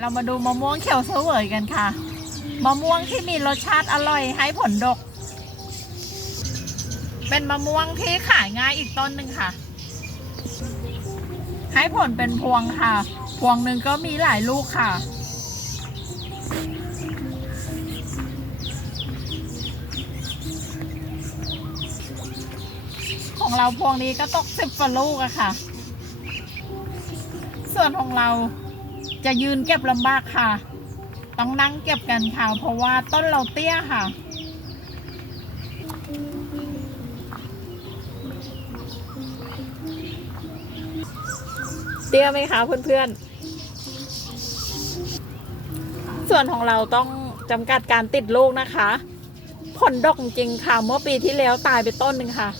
เรามาดูมะม่วงเขียวเสวยกันค่ะมะม่วงที่มีรสชาติอร่อยให้ผลดกเป็นมะม่วงที่ขายง่ายอีกต้นหนึ่งค่ะให้ผลเป็นพวงค่ะพวงหนึ่งก็มีหลายลูกค่ะของเราพวงนี้ก็ตก10 กว่าลูกอะค่ะส่วนของเราจะยืนเก็บลำบากค่ะต้องนั่งเก็บกันค่ะเพราะว่าต้นเราเตี้ยค่ะเตี้ยไหมคะเพื่อนๆส่วนของเราต้องจำกัดการติดลูกนะคะผลดกจริงค่ะเมื่อปีที่แล้วตายไปต้นหนึ่งค่ะ